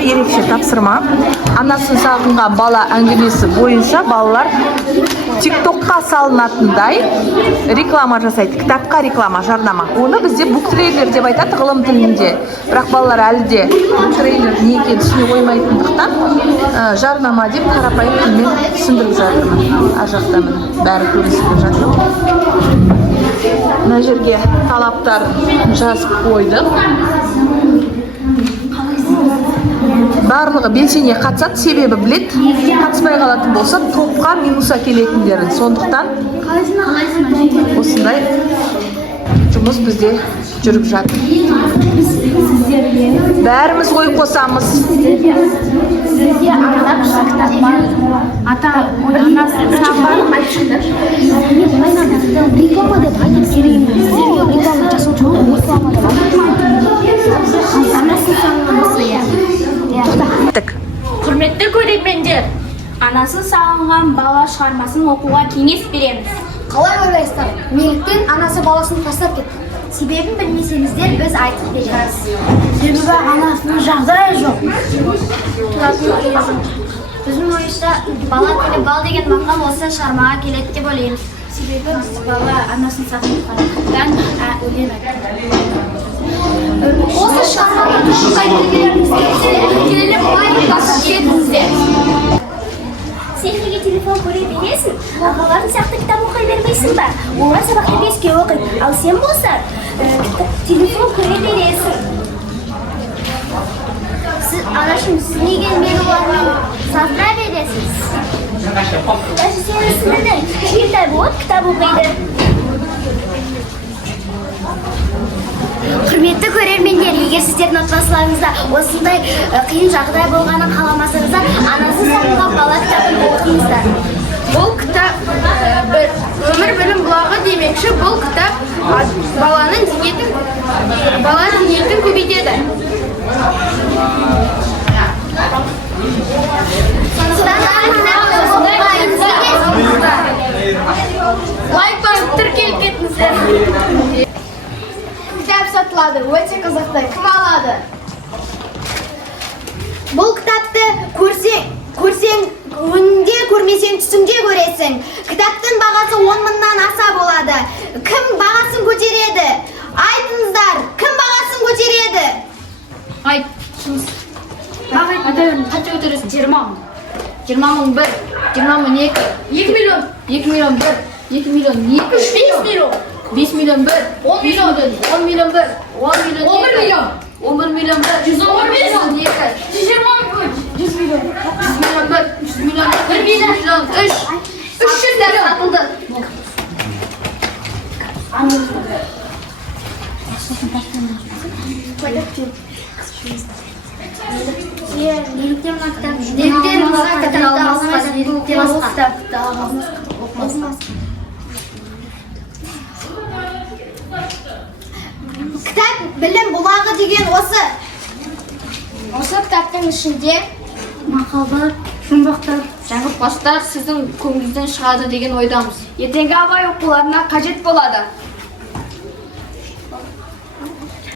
Ерекше тапсырма. Анасын сағынған бала әңгімесі бойынша балалар TikTokқа салынатындай реклама жасайды. Кітапқа реклама, жарнама. Оны бізде буктрейлер деп айтады ғылым тілінде. Бірақ балалар әлі де буктрейлер не екенін түсіне қоймайтындықтан жарнама деп қарапайым тілмен түсіндіріп жатырмын. Ар жақта міне бәрі көрсетіп жатыр. Мына жерге талаптар жазып қойдым. Барлығы белсене қатысады, себебі білет, қатыспай қалатын болса, топқа минуса келетіндерін. Сондықтан осындай жұмыс бізде жүріп жатыр. Бәріміз ой қосамыз. Сіздерде арнап кітап бар. Анасы сағынған айтыңдар. Реклама деп айтып керек. Сіздерге реклама жасау жоқ. Реклама деп айтып анасын сағынған. Құрметті көрермендер, анасын сағынған бала шығармасын оқуға кеңес береміз. Қалай ойлайсыздар? Неліктен анасы баласын тастап кетті? Себебін білмесеңіздер, біз айтып береміз. Себебі анасының жағдайы жоқ. Біздің ойымызша, бала тілі бал деген мақал осы шығармаға келеді деп ойлаймыз. Себебі бала анасын сағынғандықтан өлең айтады. Осы шығармаға қайтып келіп басып кетіңіздер. Сен телефон көре бересің, ағалардың сияқты кітап оқи бермейсің ба? Олар сабақты 5-ке оқиды, ал сен болса телефон көре бересің. Анашым, сіз неге мені олармен салыстыра бересіз? Сенің сіңірдің кішкентай болып кітап оқиды. Құрметті көрермендер, егер сіздердің отбасыларыңызда осындай қиын жағдай болғанын қаламасаңыздар, анасын сағынған бала кітабын оқыңыздар. Бұл кітап өмір білім бұлағы демекші, бұл кітап баланың зейнетін көбейтеді. Лайк басып тіркеліп кетіңіздер. Кітап сатылады, өте қызықты. Кім алады? Бұл кітапты көрсең өңде, көрмесең түсіңде көресің. Кітаптың бағасы 10 мыңнан аса болады. Кім бағасын көтереді? Айтыңыздар, кім бағасын көтереді? Айт, шыңыз. Қанша көтересің? 20 мың. 20 мың 1, 20 мың 2, 2 миллион. 2 миллион 1, 2 миллион 2, 5 миллион. 5 миллион 1, 10 миллион 10 миллион 1, 10 миллион 11 миллион. 11 миллион 1, 110 миллион 2, 120 миллион 100 миллион 1, 100 миллион 2, 1 миллион 3, 300 дәрі сатылды. Неліктен Кітап білім бұлағы деген осы. Осы кітаптың ішінде Мақалдар, жұмбақтар, жаңылтпастар сіздің көңіліңізден шығады деген ойдамыз. ертеңгі абай оқуларына қажет болады.